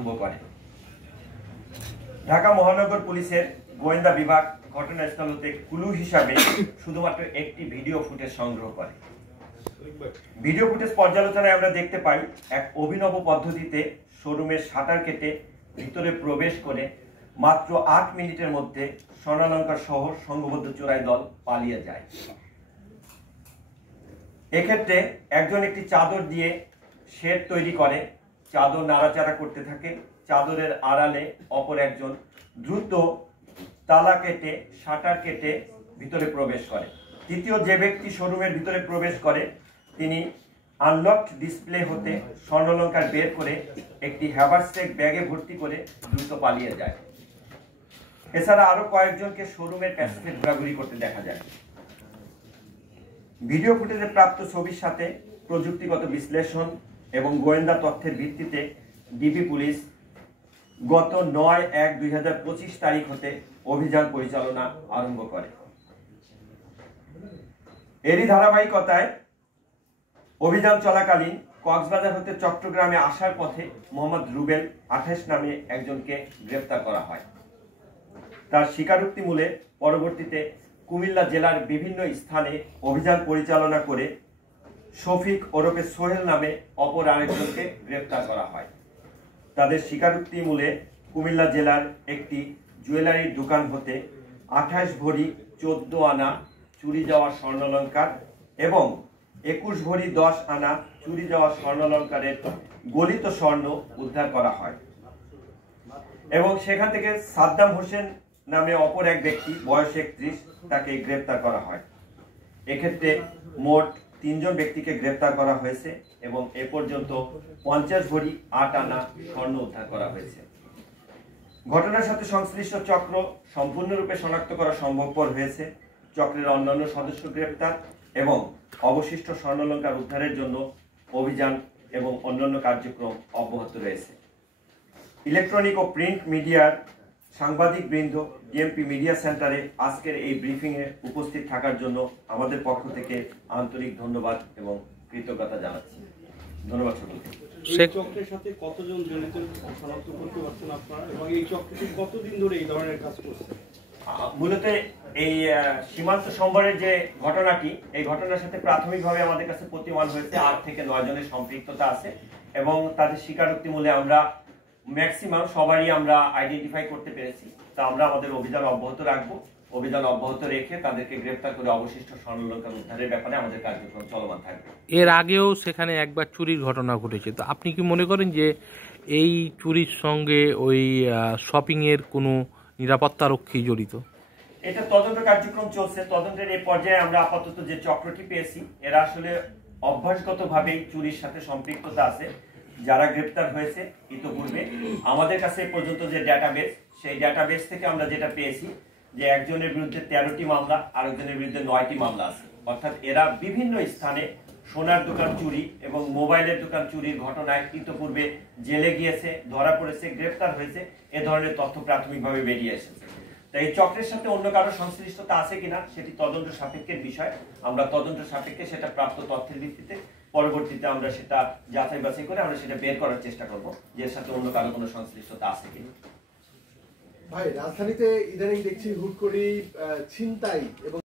করে। ঢাকা মহানগর পুলিশের গোয়েন্দা বিভাগ ঘটনাস্থল হতে ক্লু হিসাবে শুধুমাত্র একটি ভিডিও ফুটেজ সংগ্রহ করে। ভিডিও ফুটেজ পর্যালোচনায় আমরা দেখতে পাই এক অভিনব পদ্ধতিতে শোরুমের শাটার কেটে ভিতরে প্রবেশ করে মাত্র 8 মিনিটের মধ্যে স্বর্ণালংকার সহ সংঘবদ্ধ চোরাই দল পালিয়ে যায়। এক্ষেত্রে একজন একটি চাদর দিয়ে শেড তৈরি করে, চাদর নাড়াচাড়া করতে থাকে। চাদরের আড়ালে অপর একজন দ্রুত তালা কেটে শাটার কেটে ভিতরে প্রবেশ করে। তৃতীয় যে ব্যক্তি শোরুমের ভিতরে প্রবেশ করে তিনি আনলকড ডিসপ্লে হতে স্বর্ণালংকার বের করে একটি হ্যাভারস্যাক ব্যাগে ভর্তি করে দ্রুত পালিয়ে যায়। এছাড়া আরো কয়েকজনকে শোরুমের প্যাসেজে ঘোরাঘুরি করতে দেখা যায়। ভিডিও ফুটেজে প্রাপ্ত ছবির সাথে প্রযুক্তিগত বিশ্লেষণ এবং গোয়েন্দা তথ্যের ভিত্তিতে ডিবি পুলিশ গত 9/1/2025 তারিখ হতে অভিযান পরিচালনা আরম্ভ করে। এরই ধারাবাহিকতায় অভিযান চলাকালীন কক্সবাজার হতে চট্টগ্রামে আসার পথে মোহাম্মদ রুবেল 28 নামে একজনকে গ্রেফতার করা হয়। তার স্বীকারোক্তি মূলে পরবর্তীতে কুমিল্লা জেলার বিভিন্ন স্থানে অভিযান পরিচালনা করে শফিক ওরফে সোহেল নামে অপর আরেকজনকে গ্রেফতার করা হয়। তাদের স্বীকারোক্তি মূলে কুমিল্লা জেলার একটি জুয়েলারির দোকান হতে 28 ভরি 14 আনা চুরি যাওয়া স্বর্ণালংকার এবং 21 ভরি 10 আনা চুরি যাওয়া স্বর্ণালংকারের গলিত স্বর্ণ উদ্ধার করা হয় এবং সেখান থেকে সাদ্দাম হোসেন নামে অপর এক ব্যক্তি বয়স 31 তাকে গ্রেফতার করা হয়। এক্ষেত্রে মোট 3 জন ব্যক্তিকে গ্রেফতার করা হয়েছে এবং এ পর্যন্ত 50 ভরি 8 আনা স্বর্ণ উদ্ধার করা হয়েছে। ঘটনার সাথে সংশ্লিষ্ট চক্র সম্পূর্ণরূপে শনাক্ত করা সম্ভবপর হয়েছে। চক্রের অন্যান্য সদস্য গ্রেফতার এবং অবশিষ্ট স্বর্ণালংকার উদ্ধারের জন্য অভিযান এবং অন্যান্য কার্যক্রম অব্যাহত রয়েছে। ইলেকট্রনিক ও প্রিন্ট মিডিয়ার সাংবাদিক বৃন্দ ডিএমপি মিডিয়া সেন্টারে আজকের এই ব্রিফিং এ উপস্থিত থাকার জন্য আমাদের পক্ষ থেকে আন্তরিক ধন্যবাদ এবং কৃতজ্ঞতা জানাচ্ছি। ধন্যবাদ সকলকে। এই চক্রের সাথে কতজন জড়িত শনাক্ত করতে পারছেন আপনারা এবং এই চক্রটি কতদিন ধরে এই ধরনের কাজ করছে? মূলত এই সীমান্ত সম্বরের যে ঘটনাটি, এই ঘটনার সাথে প্রাথমিকভাবে আমাদের কাছে প্রতিমান হয়েছে 8 থেকে 9 জনের সম্পৃক্ততা আছে এবং তাদের স্বীকারোক্তি মূলে আমরা ম্যাক্সিমাম সবারই আমরা আইডেন্টিফাই করতে পেরেছি। তা আমরা আমাদের অভিযান অব্যাহত রাখবো। অভিযান অব্যাহত রেখে তাদেরকে গ্রেফতার করে অবশিষ্ট স্বর্ণালংকার উদ্ধারের ব্যাপারে আমাদের কার্যক্রম চলমান থাকবে। এর আগেও সেখানে একবার চুরির ঘটনা ঘটেছে, তো আপনি কি মনে করেন যে এই চুরির সঙ্গে ওই শপিং এর কোনো নিরাপত্তা রক্ষী জড়িত? এটা তদন্ত কার্যক্রম চলছে। তদন্তের এই পর্যায়ে আমরা আপাতত যে চক্রটি পেয়েছি এরা আসলে অভ্যাসগতভাবেই চুরির সাথে সম্পৃক্ততা আছে। যারা গ্রেফতার হয়েছে ইতিপূর্বে আমাদের কাছে পর্যন্ত যে ডাটাবেস, সেই ডাটাবেস থেকে আমরা যেটা পেয়েছি যে একজনের বিরুদ্ধে 13টি মামলা, আরেকজনের বিরুদ্ধে 9টি মামলা আছে। অর্থাৎ এরা বিভিন্ন স্থানে সোনার দোকান চুরি এবং মোবাইলের দোকান চুরির ঘটনায় ইতিপূর্বে জেলে গিয়েছে, ধরা পড়েছে, গ্রেফতার হয়েছে। এ ধরনের তথ্য প্রাথমিকভাবে বেরিয়ে এসেছে। তাই এই চক্রের সাথে অন্য কারো সংশ্লিষ্টতা আছে কিনা সেটি তদন্ত সাপেক্ষের বিষয়। আমরা তদন্ত সাপেক্ষে সেটা প্রাপ্ত তথ্যের ভিত্তিতে পরবর্তীতে আমরা সেটা যাচাই বাছাই করে আমরা সেটা বের করার চেষ্টা করব যে এর সাথে অন্য কারো কোনো সংশ্লিষ্টতা আছে কিনা। ভাই, রাজধানীতে ইদানিং দেখছি হুট করেই ছিনতাই এবং